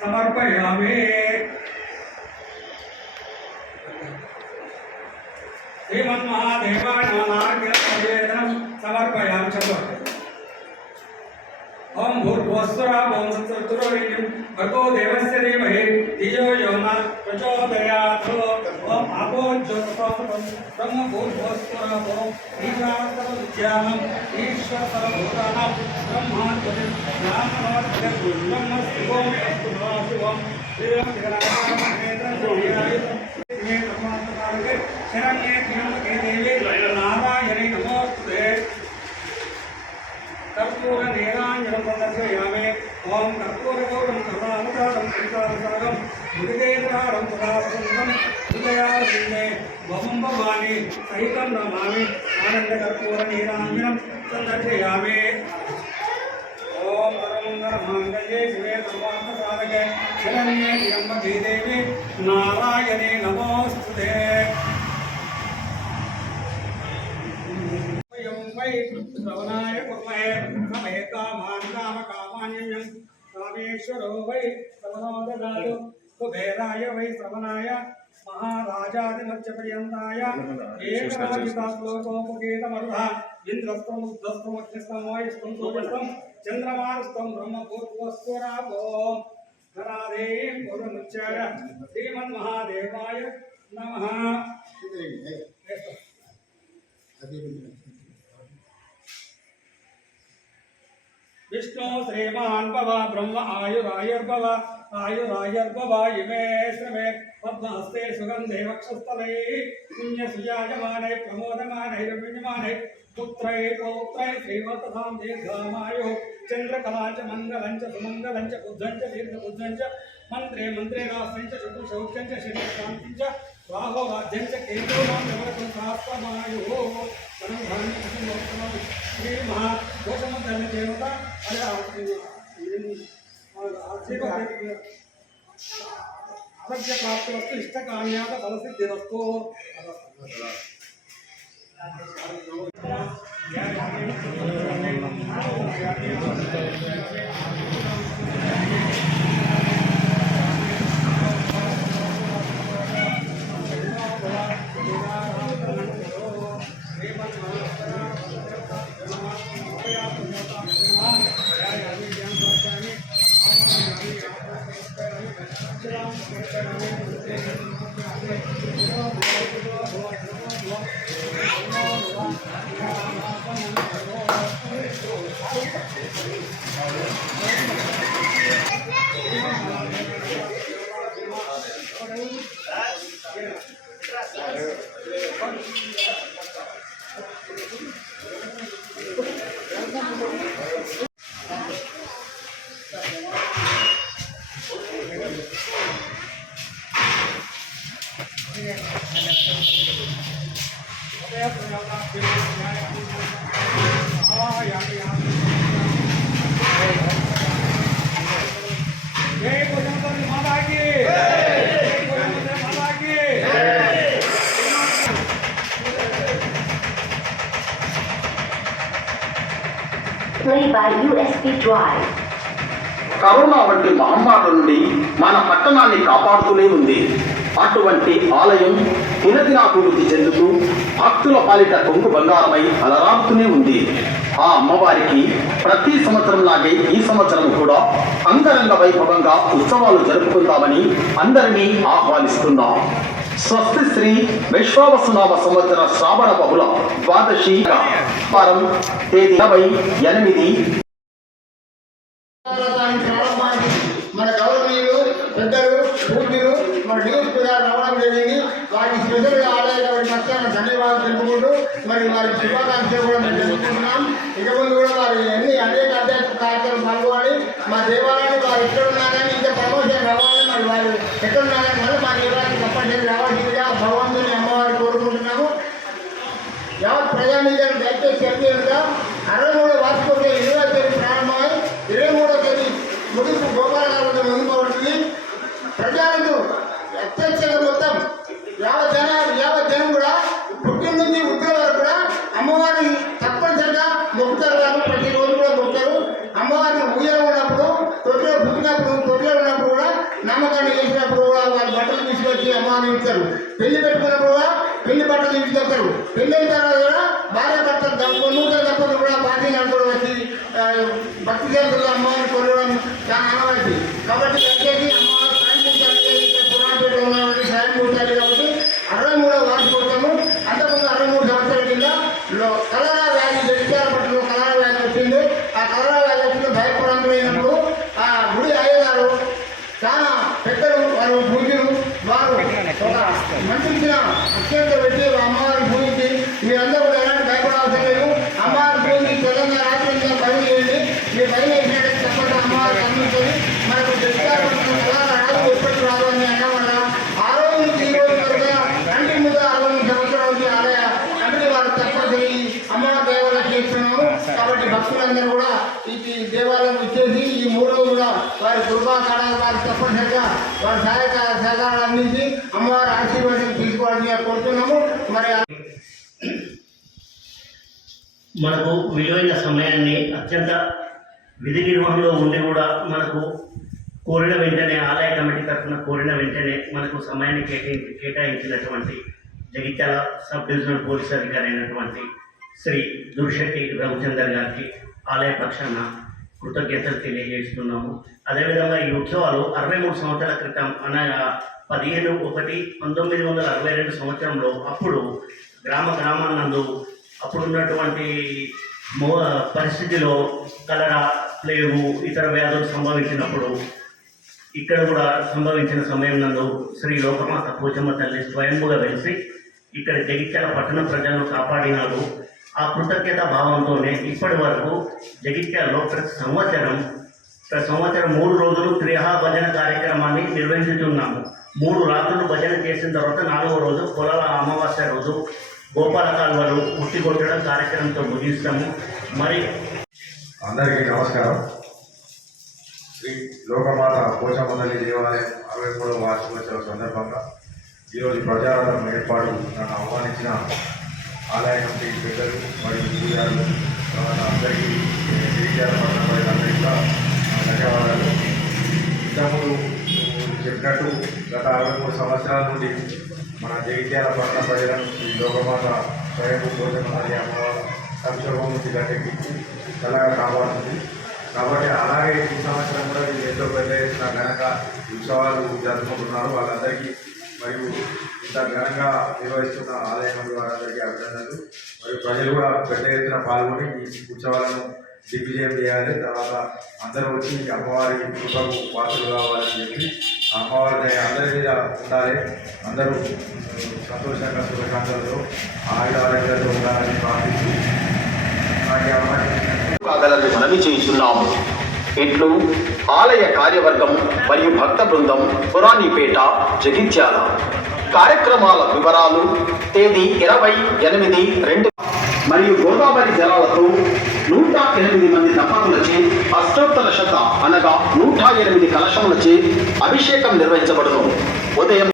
समर्पयामि। श्रीमन्महादेवाय नमः समर्पयामि। ओम भूर्भुवस्सुरा ओम सत्सवितुर्वरेण्यं भर्गो देवस्य धीमहि धियो यो नः प्रचोदयात्। ओम आपो ज्योतिषं ब्रह्म भूर्भुवस्सुरा ओम ईशानसर्वविद्यानां ईश्वरसर्वभूतानां ब्रह्माण्डं ब्रह्मस्ति ओम अस्तु शिवं शरण्ये त्र्यंबके देवी नारायणे नमोस्तुते। कर्पूर नीरांजनं समर्पयामि। ओम कर्पूरगौरं करुणावतारं कलिकालसारं मृगेन्द्रारं सदाशिवं हृदयारविन्दे वहं भवानी सहितं नमामि। आनन्दकर्पूर नीरांजनं समर्पयामि। ओम सर्वमङ्गलमाङ्गल्ये शिवे सर्वार्थसाधके शरण्ये त्र्यम्बके देवी नारायणे नमोस्तुते। श्रवणाय कुर्महे समये कामान् कामकामान्यं कामेश्वरो वै श्रवणो ददातु। कुबेराय वै श्रवणाय महाराजादिमध्यपर्यन्ताय एकराजिताश्लोकोपगीतमरुधः इन्द्रस्त्वमुग्धस्त्वमग्निस्त्वं वायुस्त्वं सूर्यस्त्वं चन्द्रमास्त्वं ब्रह्मभूर्भुवस्सुरापो धरादें पुरमुच्चार्य श्रीमन्महादेवाय नमः। विष्णु श्रीमान भव ब्रह्म आयुरायुर्भव आयुरायुर्भव इमे श्रमे पद्महस्ते सुगंधे वक्षस्थले पुण्यसुजायमाने प्रमोदमाने रम्यमाने पुत्रै पौत्रै श्रीमतधाम दीर्घामायुः चंद्रकलाच मंगलं च सुमंगलं च बुद्धं च दीर्घबुद्धं च मंत्रे मंत्रे रास्त्रं च शुभशौख्यं च शरीरशान्तिं च राहोराज्यं च केतूनां नवरतं शास्त्रमायुः श्री महादोषमधर्म देवता आरोग्य प्राप्तिरस्तु इष्टकाम्यात फलसिद्धिरस्तु। Play by USB drive. Corona వంటి మహమ్మారి నుండి మన పట్టణాన్ని కాపాడుతూనే ఉంది. అటువంటి ఆలయం దినదినాభివృద్ధి చెందుతూ భక్తుల పాలిట కొంగు బంగారమై అలరాడుతూనే ఉంది. ఆ అమ్మవారికి ప్రతి సంవత్సరం లాగే ఈ సంవత్సరం కూడా అంగరంగ వైభవంగా ఉత్సవాలు జరుపుకుందామని అందరినీ ఆహ్వానిస్తున్నాం. స్వస్తి శ్రీ విశ్వావసునామ సంవత్సర శ్రావణ బహుళ ద్వాదశి వారం తేదీ 28 మన గౌరవనీయులు పెద్దలు పూజలు మన న్యూస్ కూడా రావడం జరిగింది. వారికి స్పెషల్గా ఆలయ పక్షాన ధన్యవాదాలు తెలుపుకుంటూ మరి వారి శుభాకాంక్షలు కూడా మేము తెలుపుకుంటున్నాం. ఇక ముందు కూడా వారి అనేక ఆధ్యాత్మిక కార్యక్రమాలు పాల్గొని మా దేవాలయాన్ని వారు ఎక్కడ ఉన్నా కానీ ఇంకా ప్రమోషన్ రావాలని మరి వారు ఎక్కడ ఉన్నా కానీ మళ్ళీ మా దేవాలయానికి తప్పనిసరి రావాల్సిందిగా భగవంతుని అమ్మవారిని కోరుకుంటున్నాము. యావత్ ప్రజానీకాన్ని దయచేసి చెప్పేందుగా 63వ వార్షికోత్సవం 20వ తేదీ ప్రారంభమై 23వ తేదీ ముగింపు గోపాలనాథంలో ముగింపబడుతుంది. ప్రజలకు అత్యక్షంగా మొత్తం యావత్ జనం కూడా పుట్టిన నుంచి ఉత్తర వరకు కూడా అమ్మవారిని తప్పనిసరిగా మొక్కుతారు. ప్రతిరోజు కూడా మొక్కుతారు. అమ్మవారిని ఊయలు ఉన్నప్పుడు తొట్టిలో ఇస్తారు. పెళ్లి పెట్టుకున్నప్పుడు కూడా పెళ్లి బట్టలు ఇస్తారు. పెళ్లి అయిన తర్వాత కూడా భార్య భర్తలు నూతన దంపతులు కూడా పార్టీ నడుపుకోవడం వచ్చి భక్తి చేతులు అమ్మవారిని కొలవడం చాలా అనవాయితీ. కాబట్టి దయచేసి అమ్మవారు సాయం పురాణపేట ఉన్నటువంటి సాయం పూర్తాలి కాబట్టి 63వ వార్షికోత్సవము అంతకుముందు 63 సంవత్సరాల కింద కలరా వ్యాధి జగిత్యాల పట్టణంలో కలరా వ్యాధి వచ్చింది. ఆ కలరా వ్యాధి వచ్చిన భయప్రాంతమైనప్పుడు ఆ గుడి అయ్యగారు చాలా పెద్దలు వారు పూజలు వారు ఒక మంత్రించిన అత్యంత పెట్టి అమ్మవారిని పూజించి మీరందరూ కూడా ఎలాంటి భయపడవలసిన లేదు. అమ్మవారిని పూజించి తెలంగాణ రాష్ట్రంలో బయలు చేయండి. మీరు బయలు వేసినట్టు తప్పకుండా అమ్మవారు కనిపిస్తుంది. మనకు జగిత్యాల పట్టణం కలరా రాదు ఎప్పటికి రాదు అని అనడం వల్ల ఆ రోజు నుంచి ఈ రోజు వరకు కంటి ముందు 63 సంవత్సరాల నుంచి ఆలయ కంటి వారు తప్పనిసరి అమ్మవారి దేవాలయం చేస్తున్నాము. కాబట్టి భక్తులందరూ కూడా ఈ దేవాలయం ఇచ్చేసి ఈ 3 రోజులు కూడా వారి కృపాకారాలు వారి తప్పనిసరిగా వారి సహకారాలు అందించి అమ్మవారి ఆశీర్వాదం తీసుకోవాలని కోరుతున్నాము. మరి మనకు విలువైన సమయాన్ని అత్యంత విధి నిర్వహణలో ఉండి కూడా మనకు కోరిన వెంటనే ఆలయ కమిటీ తరఫున కోరిన వెంటనే మనకు సమయాన్ని కేటాయించినటువంటి జగిత్యాల సబ్ డివిజనల్ పోలీస్ అధికారి అయినటువంటి శ్రీ దుర్శెట్టి రవిచందర్ గారికి ఆలయ పక్షాన కృతజ్ఞతలు తెలియజేస్తున్నాము. అదేవిధంగా ఈ ఉత్సవాలు 63 సంవత్సరాల క్రితం అనగా 15/1/1962 సంవత్సరంలో అప్పుడు గ్రామానందు అప్పుడున్నటువంటి పరిస్థితిలో కలరా, ప్లేగు, ఇతర వ్యాధులు సంభవించినప్పుడు ఇక్కడ కూడా సంభవించిన సమయం నందు శ్రీ లోకమాత పోచమ్మ తల్లి స్వయంభుగా వెలిసి ఇక్కడ జగిత్యాల పట్టణ ప్రజలను కాపాడినాడు. ఆ కృతజ్ఞత భావంతోనే ఇప్పటి వరకు జగిత్యాలలో ప్రతి సంవత్సరం 3 రోజులు త్రిహా భజన కార్యక్రమాన్ని నిర్వహించుతున్నాము. 3 రాత్రులు భజన చేసిన తర్వాత 4వ రోజు పొలాల అమావాస్య రోజు గోపాల కాల్వలు ఉట్టి కొట్టడం కార్యక్రమంతో ముగిస్తాము. మరి అందరికీ నమస్కారం. శ్రీ లోకమాత పోచమ్మ తల్లి దేవాలయం 63వ వార్షికోత్సవ సందర్భంగా ఈరోజు ప్రచారం ఏర్పాటు నన్ను ఆహ్వానించిన ఆలయ కమిటీ పెద్దలు మరియు పూజారులు అందరికీ జగిత్యాల పట్టణ ప్రజలందరికీ కూడా ధన్యవాదాలు. ఇంతకుముందు చెప్పినట్టు గత 63 సంవత్సరాల నుండి మన జగిత్యాల పట్టణ ప్రజలను శ్రీ లోకమాత స్వయంభూ పోచమ్మ తల్లి అమ్మవారు సంక్షోభం నుంచి గట్టెక్కించి చల్లగా కాపాడుతుంది. కాబట్టి అలాగే ఈ సంవత్సరం కూడా వీళ్ళు ఎంతో పెద్ద ఎత్తున ఘనంగా ఉత్సవాలు జరుపుకుంటున్నారు. వాళ్ళందరికీ మరియు ఇంత ఘనంగా నిర్వహిస్తున్న ఆలయం వారందరికీ అభినందనలు. మరియు ప్రజలు కూడా పెద్ద ఎత్తున పాల్గొని ఈ ఉత్సవాలను దిగ్విజయం చేయాలి. తర్వాత అందరూ వచ్చి అమ్మవారి కృపకు పాత్రలు కావాలని చెప్పి అమ్మవారి అందరి మీద ఉండాలి. అందరూ సంతోషంగా సుఖశాంతులతో ఆరోగ్యాలతో ఉండాలని ప్రార్థిస్తూ కాగలని మనవి చేస్తున్నాము. ఇట్లు ఆలయ కార్యవర్గం మరియు భక్త బృందం, పురాణిపేట, జగిత్యాల. కార్యక్రమాల వివరాలు: తేదీ 28/2 మరియు గోదావరి జలాలతో 108 మంది దంపతులచే అష్టోత్తర శత అనగా 108 కలశములచే అభిషేకం నిర్వహించబడును. ఉదయం